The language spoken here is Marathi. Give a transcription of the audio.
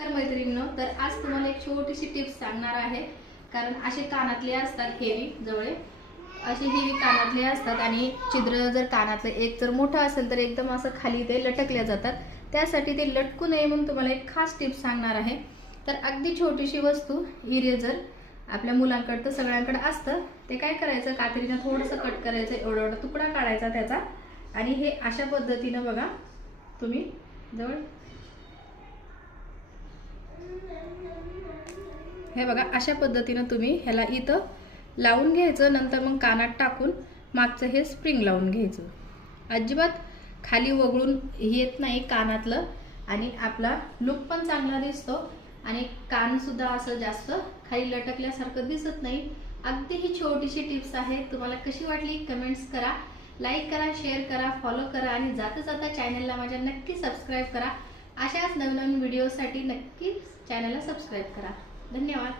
नमस्कार मैत्रिणींनो, तर आज तुम्हाला एक छोटीशी टिप्स सांगणार आहे। कारण असे कानातले असतात हेवी जवळे, असे हेवी कानातले असतात आणि छिद्र जर कानातले एक जर मोठा असेल तर एकदम असं खाली ते लटकल्या जातात। त्यासाठी ते लटकू नये म्हणून तुम्हाला एक खास टिप्स सांगणार आहे। तर अगदी छोटीशी वस्तू इरेजर आपल्या मुलांकडे तर सगळ्यांकडे असतं। ते काय करायचं, कात्रीने थोडंसं कट करायचं, एवढा एवढा तुकडा काढायचा त्याचा आणि हे अशा पद्धतीने बघा तुम्ही जवळ हे बघा अशा पद्धतीने तुम्ही ह्याला इथं लावून घ्यायचं। नंतर मग कानात टाकून मागचं हे स्प्रिंग लावून घ्यायचं। अजिबात खाली वगळून येत नाही कानातलं आणि आपला लुक पण चांगला दिसतो आणि कान सुद्धा असं जास्त खाली लटकल्यासारखं दिसत नाही। अगदी ही छोटीशी टिप्स आहे। तुम्हाला कशी वाटली कमेंट्स करा, लाईक करा, शेअर करा, फॉलो करा आणि जाता जाता चॅनलला माझ्या नक्की सबस्क्राइब करा। अशाच नवीन व्हिडिओसाठी नक्की चॅनलला सबस्क्राइब करा। धन्यवाद।